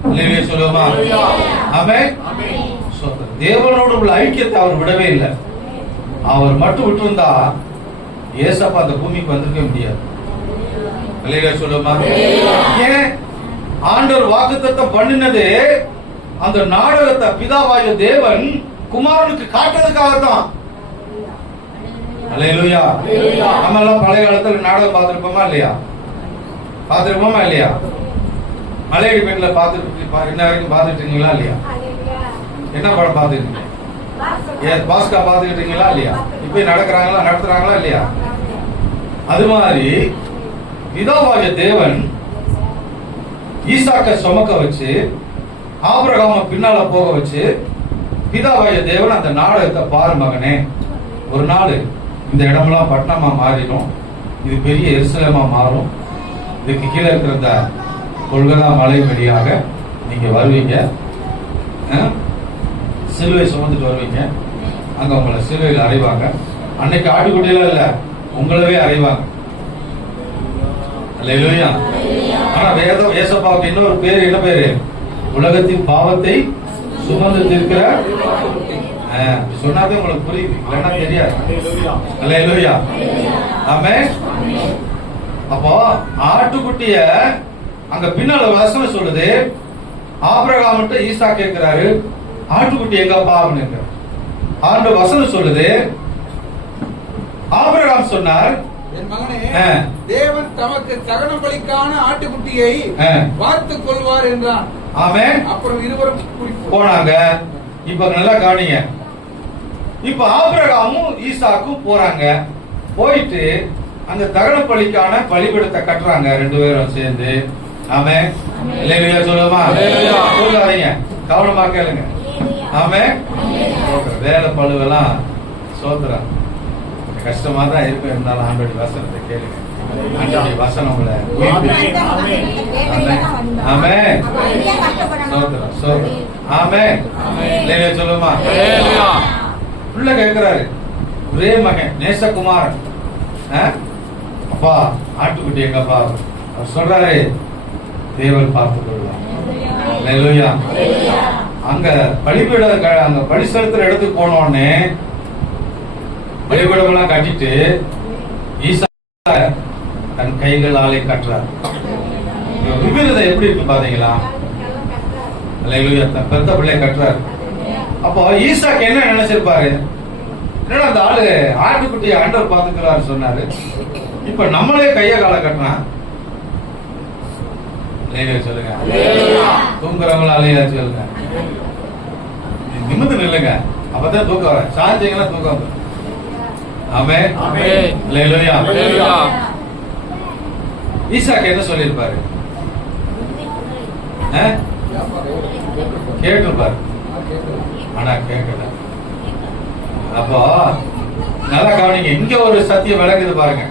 அல்லேலூயா சொல்லுமா? ஆமென். தேவனோடு உள்ள ஐக்கியத்தை அவர் விடவே இல்லை. அவர் மட்டும் விட்டு இருந்தா ஏசப்பா அந்த பூமிக்கு வந்திருக்க முடியாது. அல்லேலூயா சொல்லுமா? ஏன்? ஆண்டவர் வாக்குத்தத்தம் பண்ணினது அந்த நாடகத்தை பிதாவாகிய தேவன் குமாரனுக்கு காட்டுறதுக்காகத்தான். அல்லேலூயா. நம்ம எல்லாம் பழைய காலத்துல நாடகம் பார்த்திருப்போமா இல்லையா? பார்த்திருப்போமா இல்லையா? மலையடி பெண்ல இன்ன வரைக்கும் பார்த்துட்டு இருக்கீங்களா இல்லையா? என்ன படம் பார்த்துருக்கீங்க? பாஸ்கா பார்த்துக்கிட்டு இருக்கீங்களா இல்லையா? இப்ப நடத்துறாங்களா இல்லையா? அது மாதிரி பிதாவாகிய தேவன் ஈசாக்க சுமக்க வச்சு ஆபிரகாம பின்னால போக வச்சு, பிதாவாகிய தேவன் அந்த நாடகத்தை பாரு மகனே, ஒரு நாள் இந்த இடமெல்லாம் பட்டணமா மாறிடும், இது பெரிய எருசலேமா மாறும், இதுக்கு கீழே இருக்கிற இந்த கொல்கதா மலை வழியாக நீங்க வருவீங்க, சிலுவை சுமந்துட்டு வருவீங்க, அங்க உங்களை சிலுவையில் அறைவாங்க. அன்னைக்கு ஆட்டுக்குட்டியில இல்ல, உங்களவே அறைவாங்க. அல்லேலூயா. ஆனா வேதம் ஏசப்பாவுக்கு இன்னொரு பேர், என்ன பேரு? உலகத்தின் பாவத்தை சுமந்து தீர்க்கிற. சொன்னாதே உங்களுக்கு புரியுது, இல்லைன்னா தெரியாது. அல்லேலூயா. ஆமென். அப்போ ஆட்டுக்குட்டிய அங்க பின்னால வசனம் சொல்லுது, ஆபிரகாம்கிட்ட ஈசா கேட்கிறாரு, ஆட்டுக்குட்டி எங்க பாவம்? ஆண்டு வசனம் சொல்லுது, ஆபிரகாம் சொன்னார், என் மகனே, தேவன் தமக்கு தகன பலிக்கான ஆட்டுக்குட்டியை பார்த்துக் கொள்வார் என்றான். ஆமென். அப்புறம் இருவரும் போனாங்க. இப்ப நல்லா கவனிங்க. இப்ப ஆபிரகாமும் ஈசாக்கும் போறாங்க. போயிட்டு அங்க தகன பலிக்கான பலிபீடத்தை கட்டுறாங்க ரெண்டு பேரும் சேர்ந்து. ஆமென். அல்லேலூயா சொல்லுமா? சொல்லாதீங்க, கவனமா கேளுங்க. ஆமென். வேலை பழுவெல்லாம் சோத்துறாங்க, கஷ்டமா தான் இருக்கும். இருந்தாலும் ஆண்டோடைய வசனத்தை கேளுங்க. ஆண்டோடைய வசனம் உங்களை உயிர்ப்பிக்கும். ஆமென். சோத்ரா சோத்ரா. ஆமென். அல்லேலூயா சொல்லுமா? உள்ள கேட்கிறாரு, ஒரே மகன் நேசகுமாரன், அப்பா ஆட்டுக்குட்டி எங்கப்பா? அவர் சொல்றாரு, தேவன் பார்த்துக் கொள்வார். அல்லேலூயா. அங்க பலிபீட, அங்க பலி செலுத்துற இடத்துக்கு போன உடனே பலிபீடம் எல்லாம் கட்டிட்டு ஈசாக்கு தன் கைகளாலே கட்டுறார். விபரீதம் எப்படி இருக்கு பாத்தீங்களா? அல்லேலூயா. தன் பெத்த பிள்ளைய கட்டுறாரு. அப்போ ஈசாக்கு என்ன நினைச்சிருப்பாரு? என்னடா அந்த ஆளு ஆட்டுக்குட்டியை ஆண்டவர் பாத்துக்கிறாரு சொன்னாரு, இப்ப நம்மளே கைய கால கட்டினா. சொல்லுங்க, தூங்குறவங்களா அலையா சொல்லுங்க, நிமிந்து நில்லுங்க, அப்பதான் தூக்கம் வர. சாஞ்சிங்கன்னா தூக்கம் வரும். ஆமென். அல்லேலூயா. ஈசாக்கு என்ன சொல்லிருப்பாரு? கேட்டிருப்பாரு, ஆனா கேட்கல. அப்போ நல்லா கவனிங்க, இங்க ஒரு சத்தியம் விளக்குது பாருங்க.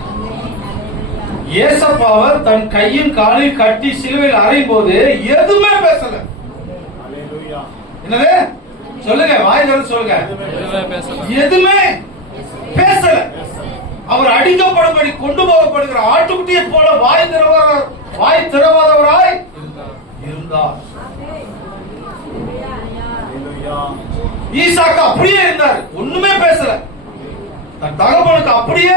ஏசப்பாவை தன் கையும் காலையும் கட்டி சிலுவையில் அறையும் போது எதுவுமே பேசல. என்னது சொல்லுங்க, வாய் திறந்து சொல்லுங்க, எதுவுமே பேசல. அவர் அடிக்கப்படும்படி கொண்டு போகப்படுகிற ஆட்டுக்குட்டியை போல வாய் திறவாதவராய் இருந்தார். ஈசாக்கு அப்படியே இருந்தார், ஒண்ணுமே பேசல. தன் தகப்பனுக்கு அப்படியே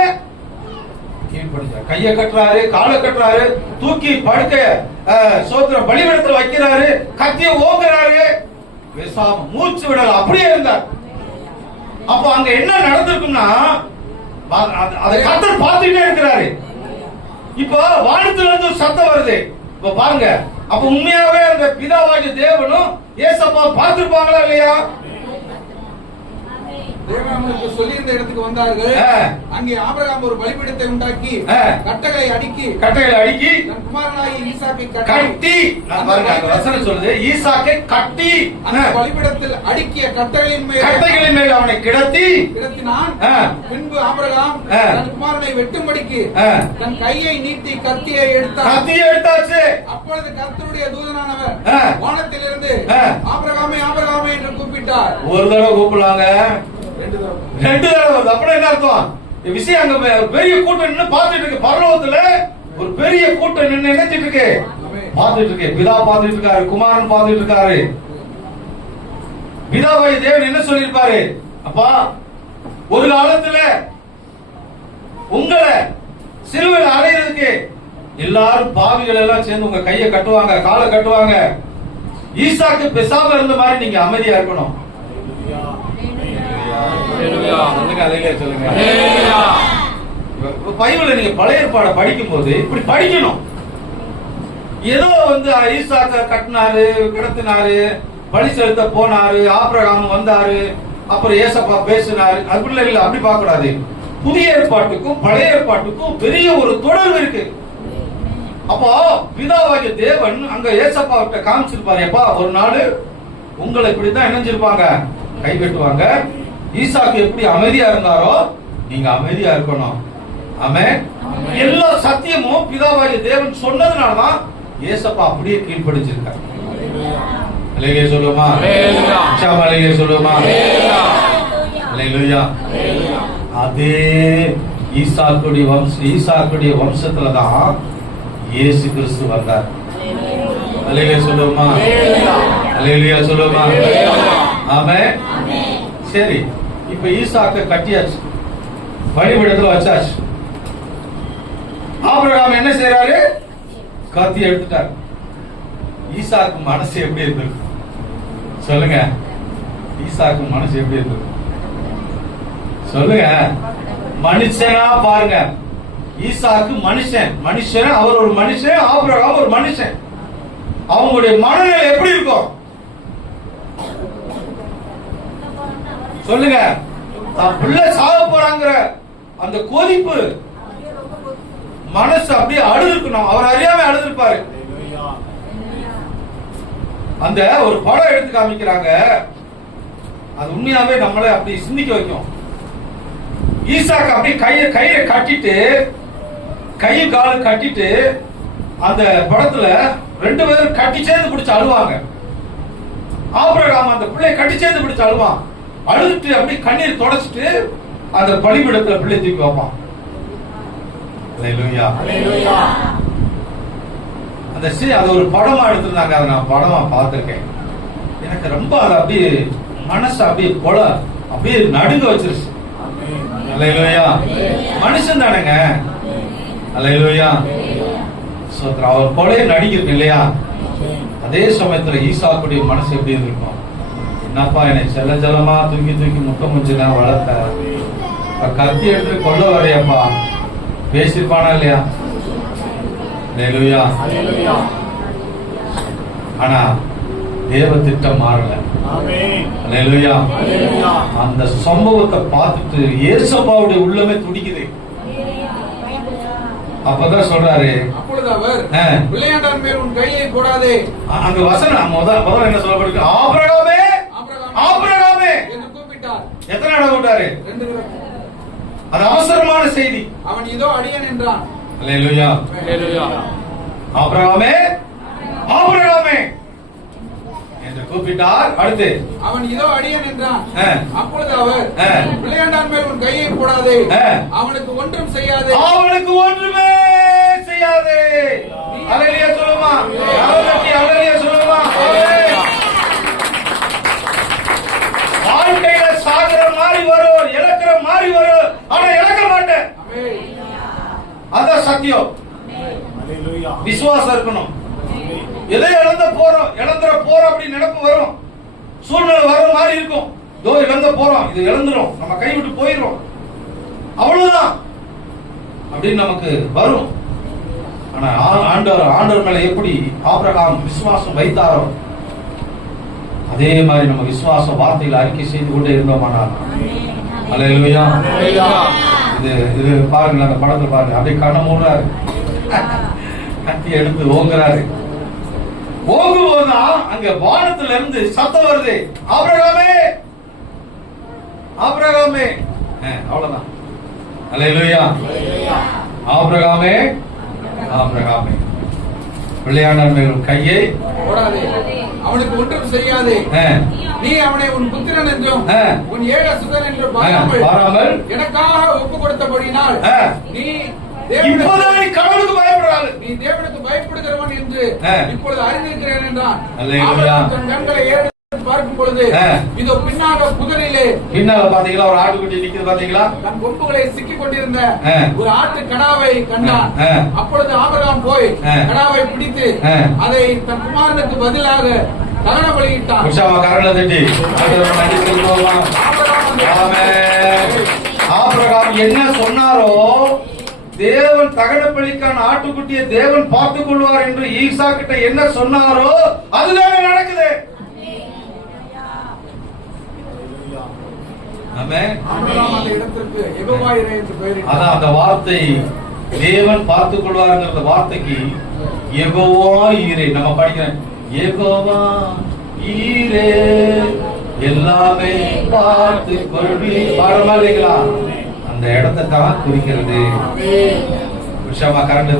கீழ்படிச்சார். கையை கட்டுறாரு, காலை கட்டுறாரு, தூக்கி படுக்க சோத்திர பலிபீடத்தில் வைக்கிறாரு, கத்திய ஓங்குறாரு, பேசாம மூச்சு விடல, அப்படியே இருந்தார். அப்ப அங்க என்ன நடந்திருக்கும்னா, அதை கர்த்தர் பார்த்துட்டே இருக்கிறாரு. இப்ப வானத்துல இருந்து சத்தம் வருது. இப்ப பாருங்க, அப்ப உண்மையாவே அந்த பிதாவாகிய தேவனும் ஏசப்பா பார்த்திருப்பாங்களா இல்லையா? தேவன் அவங்களுக்கு சொல்லி இருந்த இடத்துக்கு வந்தார்கள். அங்கே ஆபிரகாம் ஒரு பலிபீடத்தை உண்டாக்கி கட்டைகளை அடுக்கி தன் குமாரனாகிய ஈசாக்கை கட்டி, பாருங்க அந்த வசனம் சொல்லுது, ஈசாக்கை கட்டி அந்த பலிபீடத்தில் அடுக்கிய கட்டைகளின் மேல் அவனை கிடத்தினான். பின்பு ஆபிரகாம் தன் குமாரனை வெட்டும்படிக்கு தன் கையை நீட்டி கத்தியை எடுத்தாச்சு. அப்பொழுது கர்த்தருடைய தூதனானவர் வானத்திலிருந்து ஆபிரகாமே ஆபிரகாமே என்று கூப்பிட்டார். ஒரு தடவை கூப்பிடலாங்க, ரெண்டு தடவை வருது. அப்படி என்ன அர்த்தம்? விஷயம் அங்க பெரிய கூட்டம் நின்று பார்த்துட்டு இருக்கு. பரலோகத்துல ஒரு பெரிய கூட்டம் நின்று நினைச்சிட்டு இருக்கு, பார்த்துட்டு இருக்கு. பிதா பார்த்துட்டு இருக்காரு, குமாரன் பார்த்துட்டு இருக்காரு. பிதாவை தேவன் என்ன சொல்லிருப்பாரு? அப்பா, ஒரு காலத்துல உங்களை சிலுவையில் அறையிறதுக்கு எல்லாரும் பாவிகள் எல்லாம் சேர்ந்து உங்க கையை கட்டுவாங்க, காலை கட்டுவாங்க. ஈசாக்கு பேசாம இருந்த மாதிரி நீங்க அமைதியா இருக்கணும். சொல்லுங்க. பைபிள நீங்க பழைய ஏற்பாடை படிக்கும் போது இப்படி படிக்கணும். ஏதோ ஈசாக்க கட்டினாரு, கிடத்தினாரு, பலி செலுத்த போனாரு, ஆபிரகாம் வந்தாரு, அப்புறம் ஏசப்பா பேசினாரு, அப்படி இல்ல. அப்படி பார்க்க கூடாது. புதிய ஏற்பாட்டுக்கும் பழைய ஏற்பாட்டுக்கும் பெரிய ஒரு தொடர்பு இருக்கு. அப்போ பிதாவாகிய தேவன் அங்க ஏசப்பா கிட்ட காமிச்சிருப்பாரு, எப்பா ஒரு நாள் உங்களை இப்படித்தான் இணைஞ்சிருப்பாங்க, கை கட்டுவாங்க. ஈசாக்கு எப்படி அமைதியா இருந்தாரோ நீங்க அமைதியா இருக்கணும். ஆமென். எல்லா சத்தியமும் பிதாவாகிய தேவன் சொன்னதுனாலதான் ஏசப்பா அப்படியே கீழ்ப்படிச்சிருக்காரு. அல்லேலூயா சொல்லுமா? அல்லேலூயா சொல்லுமா? அல்லேலூயா. அதே ஈசாக்குடைய வம்சத்துலதான் இயேசு கிறிஸ்து வந்தார். அல்லேலூயா சொல்லுமா? அல்லேலூயா சொல்லுமா? ஆமென். சரி, இப்ப ஈசாக்க கட்டியாச்சு, பலிபீடத்துல வச்சாச்சு. ஆபிரகாம் என்ன செய்யறாரு? கத்தி எடுத்துட்டார். ஈசாக்கு மனசு எப்படி இருக்கு சொல்லுங்க? ஈசாக்கு மனசு எப்படி இருக்கு சொல்லுங்க? மனுஷனா பாருங்க, ஈசாக்கு மனுஷன், அவர் ஒரு மனுஷன், ஆபிரகாம் ஒரு மனுஷன். அவங்களுடைய மனநிலை எப்படி இருக்கும் சொல்லுங்க? தான் பிள்ளை சாக போறாங்கிற அந்த கொதிப்பு, மனசு அப்படியே அழுதுருக்கணும். அவர் அறியாம அழுதுருப்பாரு. அந்த ஒரு படம் எடுத்து காமிக்கிறாங்க, அது உண்மையாவே நம்மளை அப்படி சிந்திக்க வைக்கும். ஈசாக்கு அப்படியே கையை கட்டிட்டு, கையை காலு கட்டிட்டு, அந்த படத்துல ரெண்டு பேரும் கட்டி சேர்ந்து பிடிச்சு அழுவாங்க. ஆபிரகாம் அந்த பிள்ளை கட்டி சேர்ந்து பிடிச்சு அழுவான். அழுதுட்டு அப்படியே கண்ணீர் தொடச்சிட்டு அந்த பலிபீடத்துல பிள்ளை தூக்கி வைப்பான். அல்லேலூயா. அந்த அது ஒரு படமா எடுத்திருந்தாங்க, அதை நான் படமா பார்த்திருக்கேன். எனக்கு ரொம்ப அது அப்படியே மனசு அப்படியே நடுங்க வச்சிருச்சு. அல்லேலூயா. மனுஷன் தானேங்க, அல்லேலூயா. ஸ்தோத்திரம். அவர் போலே நடிக்கிறது இல்லையா? அதே சமயத்துல ஈசாக்குடைய மனசு எப்படி இருக்கும்? என்னப்பா என்னை செல்ல செல்லமா தூக்கி தூக்கி முட்டை முஞ்சுனா வளர்த்த, கத்தி எடுத்து கொள்ள வரையப்பா பேசிருப்பானா இல்லையா? அல்லேலூயா. ஆனா தேவ திட்டம் மாறல. அல்லேலூயா. அந்த சம்பவத்தை பார்த்துட்டு ஏசப்பாவுடைய உள்ளமே துடிக்குது. அப்பதான் சொல்றாரு, அப்பொழுது அவர் பிள்ளையாண்டான் மேல் உன் கையை போடாதே. அங்க வசனம் முதல்ல என்ன சொல்லப்படுது? ஆபிரகாமே ஆபிரகாமே என்று கூப்பிட்டார். எத்தனை இடம் கூப்பிட்டாரு? 2 தடவை. அது அவசரமான செய்தி. அவன் இதோ அடியேன் என்றான். அல்லேலூயா. ஆபிரகாமே ஆபிரகாமே என்று கூப்பிட்டார். அடுத்து அவன் இதோ அடியேன் என்றான். அப்பொழுது அவர் பிள்ளையாண்டான் மேல் உன் கையை போடாதே, அவனுக்கு ஒன்றும் செய்யாதே, அவனுக்கு ஒன்றுமே செய்யாதே. அல்லேலூயா சொல்லுமா? அல்லேலூயா சொல்லுமா? வாழ்க்கையில சாகிற மாதிரி வரும், இழக்கிற மாதிரி வரும், ஆனா இழக்க மாட்டேன். அதான் சத்தியம். விசுவாசம் இருக்கணும். எதை இழந்துற போறோம் அப்படி நினைப்பு வரும், சூழ்நிலை வர மாதிரி இருக்கும். இதோ இழந்த போறோம், இது இழந்துரும், நம்ம கை விட்டு போயிடும், அவ்வளவுதான் அப்படின்னு நமக்கு வரும். ஆனா ஆண்டவர் மேல எப்படி ஆபிரகாம் விசுவாசம் வைத்தாரோ அதே மாதிரி நம்ம விசுவாச வார்த்தைகளை அறிக்கை செய்து கொண்டே இருந்தோமானால், அல்லேலூயா. இது பாருங்க, அந்த படத்தை பாருங்க, அப்படியே கண்ண மூடுறாரு, கத்தி எடுத்து ஓங்குறாரு. ஓங்கும் போதுதான் அங்க வானத்துல இருந்து சத்தம் வருது, ஆபிரகாமே ஆபிரகாமே. அவ்வளவுதான். அல்லேலூயா. ஆபிரகாமே ஆபிரகாமே பிள்ளையாண்டான் மேல் கையை போடாதே, அவனுக்கு ஒன்றும் செய்யாதே, நீ அவனை உன் புத்திரன் என்றும் உன் ஏழ சுதன் என்று பாராமல் எனக்காக ஒப்பு கொடுத்தபடினால் நீ கடவுளுக்கு பயப்படுறாரு, நீ தேவனுக்கு பயப்படுகிறவன் என்று இப்பொழுது அறிந்திருக்கிறேன் என்றான். தன் கண்களை ஏறெடுத்து பார்க்கும் பொழுது இதோ பின்னாக புதரிலே, பின்னால பாத்தீங்களா ஒரு ஆட்டுக்குட்டி நிக்குது பாத்தீங்களா, தன் கொம்புகளை சிக்கிக் கொண்டிருந்த ஒரு ஆட்டு கடாவை கண்டான். அப்பொழுது ஆபிரகாம் போய் கடாவை பிடித்து அதை தன் குமாரனுக்கு பதிலாக தகன பலியிட்டான். ஆபிரகாம் என்ன சொன்னாரோ, தேவன் தகன பலிக்கான ஆட்டுக்குட்டியை தேவன் பார்த்துக் கொள்வார் என்று ஈசா கிட்ட என்ன சொன்னாரோ அதுதான் நடக்குது. அதான் அந்த வார்த்தை, தேவன் பார்த்துக் கொள்வார் வார்த்தைக்கு யெகோவா ஈரே. நம்ம படிக்கிறேன், யெகோவா ஈரே எல்லாமே பார்த்து கொள்வி பாரமாதிரிங்களா, அந்த இடத்தை தான் குறிக்கிறது. விஷயமா கரண்ட்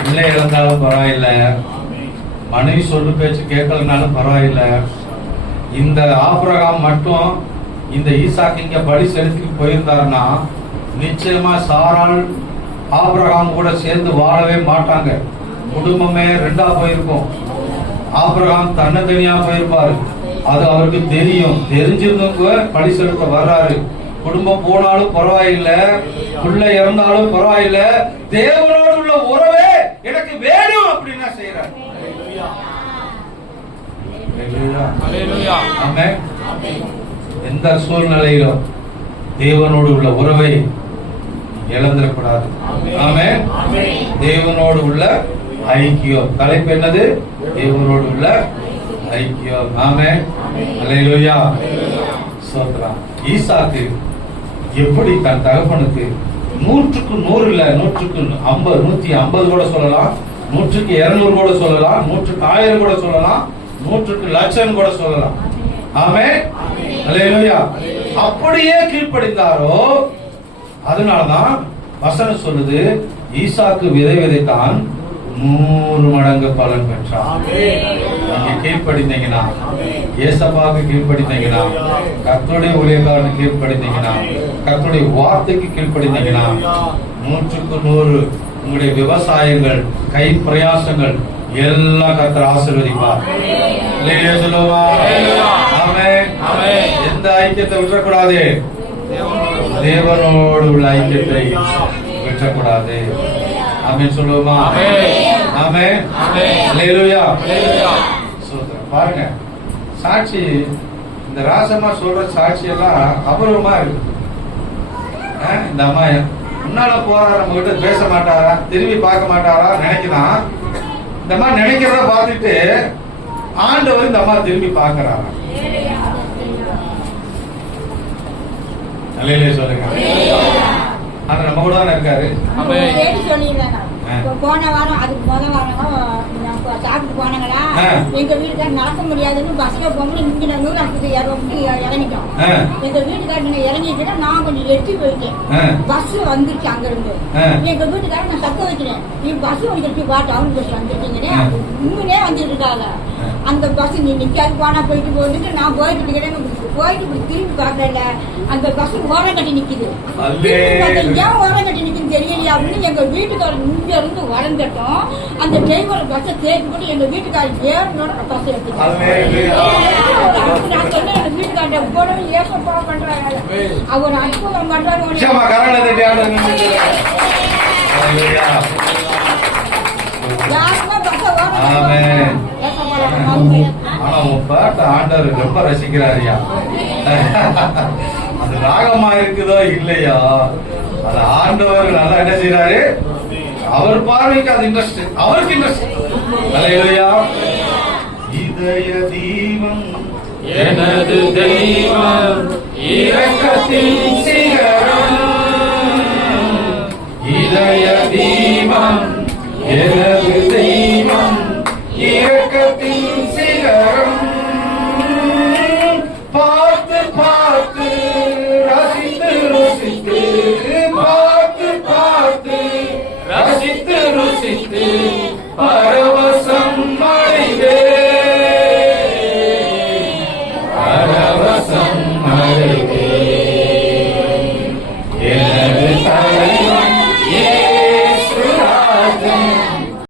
பிள்ளை இழந்தாலும் பரவாயில்ல, மனைவி சொல்லு பேச்சு கேட்கலனாலும் பரவாயில்ல, இந்த ஆபிரகாம் மட்டும் இந்த ஈசாக்கு இங்க பலி செலுத்தி போயிருந்தாருன்னா நிச்சயமா சாராள் ஆபிரகாம் கூட சேர்ந்து வாழவே மாட்டாங்க. குடும்பமே 2ஆ போயிருக்கும். ஆபிரகாம் தனியா போயிருப்பாரு, அது அவருக்கு தெரியும். தெரிஞ்சிருந்தவங்க பலி செலுத்த வர்றாரு. குடும்பம் போனாலும் பரவாயில்ல, பிள்ளை இறந்தாலும் பரவாயில்ல, தேவனோடு உள்ள உறவே எனக்கு வேணும் அப்படின்னா செய்யறாரு. எந்த சூழ்நிலையிலும் தேவனோடு உள்ள உறவை இழந்துடக்கூடாது. ஆமென். தேவனோடு உள்ள ஐக்கியம். தலைப்பு என்னது? தேவனோடு உள்ள ஐக்கியம். ஆமென். அல்லேலூயா. ஸ்தோத்திரம். ஈசாக்கு எப்படி தன் தகப்பனுக்கு 100க்கு 100 இல்ல, 100க்கு 50, 150 கூட சொல்லலாம், 100க்கு 200 கூட சொல்லலாம், 100க்கு 1000 கூட சொல்லலாம், 100க்கு லட்சம் கூட சொல்லலாம். ஆமென். அல்லேலூயா. அப்படியே கீழ்ப்படிந்தாரோ அதனாலதான் வசனம் சொல்லுது, ஈசாக்கு விதை விதைத்தான் 100 மடங்கு பலன் பெற்றான். நீங்க கீழ்ப்படிந்தீங்கன்னா, ஏசப்பாவுக்கு கீழ்ப்படிந்தீங்கன்னா, கர்த்தருடைய ஊழியக்காரனுக்கு கீழ்ப்படிந்தீங்கன்னா, கர்த்தருடைய வார்த்தைக்கு கீழ்ப்படிந்தீங்கன்னா 100க்கு 100 உங்களுடைய விவசாயங்கள், கை பிரயாசங்கள் எல்லாம் கர்த்தர் ஆசீர்வதிப்பார். எந்த ஐக்கியத்தை விட்டுறக்கூடாது. தேவனோடு உள்ள ஐக்கியத்தை வெட்டக்கூடாது. ஆமென் சொல்லுவோமா? ஆமென். அல்லேலூயா. சோதரம் பாருங்க, சாட்சி இந்த ராசம்மா சொல்ற சாட்சி எல்லாம் அபூர்வமா இருக்கு. இந்த அம்மா முன்னால போறாரு, நம்ம கிட்ட பேச மாட்டாரா, திரும்பி பார்க்க மாட்டாரா நினைக்கலாம். இந்த அம்மா நினைக்கிறத பார்த்துட்டு ஆண்டவர் இந்த அம்மா திரும்பி பார்க்கறாரா. அல்லேலூயா சொல்லுங்க. ஆனா நம்ம கூட தானே இருக்காரு. போன வாரம் அதுக்கு முதல் வாரம் சாப்பிட்டு போனாங்களா, எங்க வீட்டுக்காரர் நடக்க முடியாதுன்னு பஸ்ல போகும்போது இங்க இறங்கிட்டோம். எங்க வீட்டுக்காரர் இறங்கிட்டு நான் கொஞ்சம் எட்டி போயிட்டேன். பஸ் வந்துருச்சு அங்க இருந்து. எங்க வீட்டுக்காரர் நான் சத்த வைக்கிறேன், நீ பஸ் வந்துருச்சு வா, டவுன் பஸ் வந்துருக்கீங்கன்னே உண்மையே வந்துட்டு இருக்காங்க. அந்த பஸ் நீ நிக்காது போனா போயிட்டு போயிட்டு நான் போயிட்டு இருக்கிறேன். போயிட்டு இப்படி திரும்பி பாக்கல, அந்த பஸ் ஓரம் கட்டி நிக்குது. ஏன் ஓரம் கட்டி நிக்குன்னு தெரியலையா அப்படின்னு எங்க வீட்டுக்காரர் இங்க இருந்து வளர்ந்துட்டோம். அந்த டிரைவர் பஸ்ஸை தேடி போட்டு எங்க வீட்டுக்காரர் ஏறனோட பஸ் எடுத்துட்டோம். நான் சொன்னேன் எங்க வீட்டுக்காரர் போனவங்க ஏச போக பண்றாங்க, அவர் அற்புதம் பண்றாங்க. யாருமே பஸ்ஸை ஓரம் ஆனா உன் பாட்டு ஆண்டவர் ரொம்ப ரசிக்கிறாரியா. அது ராகமா இருக்குதோ இல்லையா, அது ஆண்டவர் நல்லா என்ன செய்யறாரு, அவர் பார்வைக்கு அது இன்ட்ரெஸ்ட், அவருக்கு இன்ட்ரெஸ்ட். அல்லேலூயா. இதய தீபம் எனது தெய்வம் இரக்கத்தில்